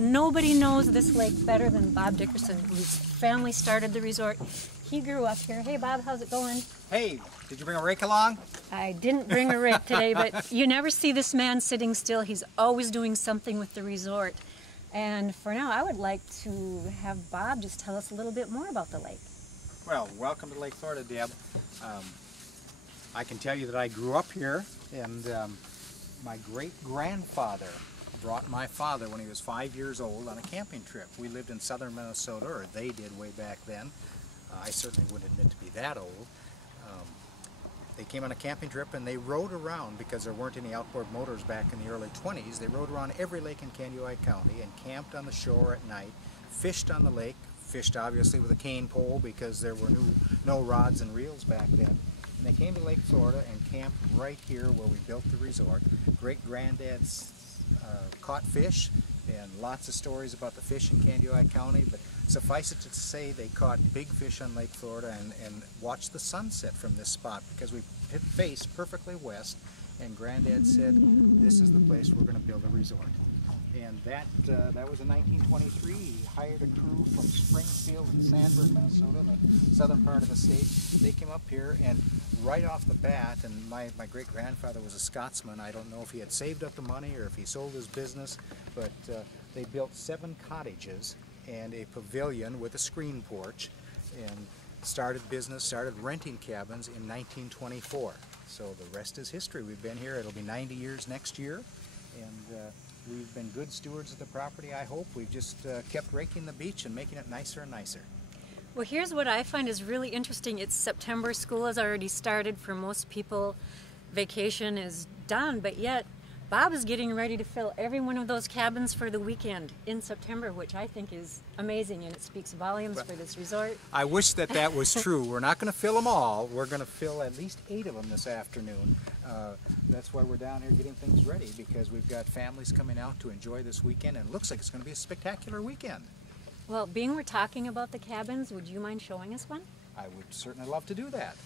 Nobody knows this lake better than Bob Dickerson, whose family started the resort. He grew up here. Hey Bob, how's it going? Hey, did you bring a rake along? I didn't bring a rake today, but you never see this man sitting still. He's always doing something with the resort. And for now, I would like to have Bob just tell us a little bit more about the lake. Well, welcome to Lake Florida, Deb. I can tell you that I grew up here, and my great-grandfather brought my father when he was 5 years old on a camping trip. We lived in southern Minnesota, or they did way back then. I certainly wouldn't admit to be that old. They came on a camping trip and they rode around, because there weren't any outboard motors back in the early 20s. They rode around every lake in Kandiyohi County and camped on the shore at night, fished on the lake, fished obviously with a cane pole because there were no rods and reels back then. And they came to Lake Florida and camped right here where we built the resort. Great-granddads caught fish, and lots of stories about the fish in Kandiyohi County, but suffice it to say they caught big fish on Lake Florida and watched the sunset from this spot, because we face perfectly west, and Granddad said, this is the place we're going to build a resort. And that was in 1923. He hired a crew from Springfield and Sanborn, Minnesota, in the southern part of the state. They came up here, and right off the bat, and my great-grandfather was a Scotsman. I don't know if he had saved up the money or if he sold his business, but they built 7 cottages and a pavilion with a screen porch, and started renting cabins in 1924. So the rest is history. We've been here, it'll be 90 years next year, and we've been good stewards of the property, I hope. We've just kept raking the beach and making it nicer and nicer. Well, here's what I find is really interesting. It's September, school has already started. For most people, vacation is done, but yet Bob is getting ready to fill every one of those cabins for the weekend in September, which I think is amazing, and it speaks volumes for this resort. I wish that was true. We're not going to fill them all. We're going to fill at least 8 of them this afternoon. That's why we're down here getting things ready, because we've got families coming out to enjoy this weekend, and it looks like it's going to be a spectacular weekend. Well, being we're talking about the cabins, would you mind showing us one? I would certainly love to do that.